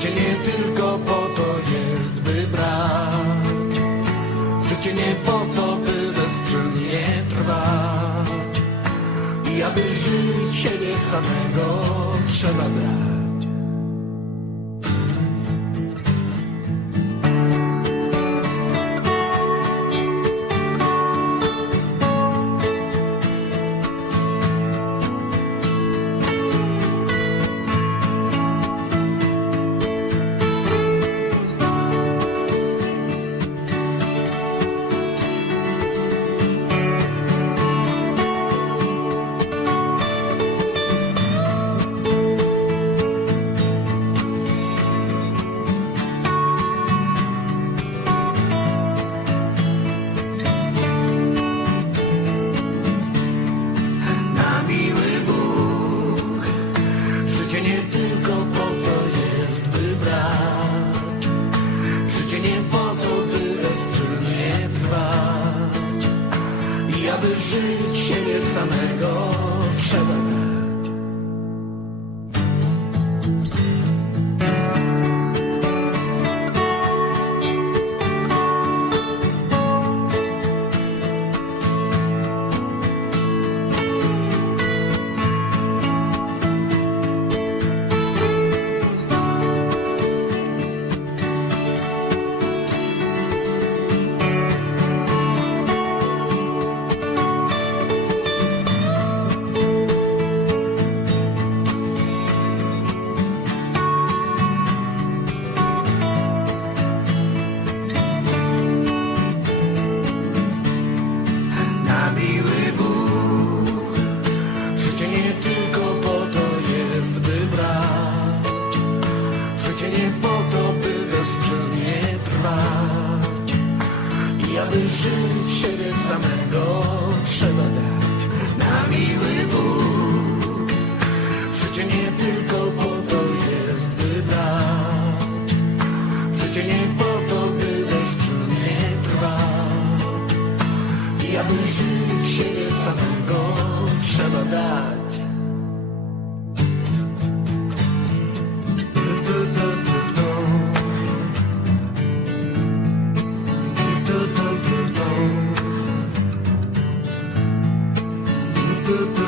Życie nie tylko po to jest, by brać. Życie nie po to, by bezczynnie trwać. I aby żyć siebie samego, trzeba dać. Żyć siebie samego, trzeba dać. się nie po to, by bezczelnie trwać. I aby żyć siebie samego trzeba dać na miły Bóg Życie nie tylko po to jest, by brać. Życie nie po to, by bezczelnie trwać. I aby żyć siebie samego trzeba dać the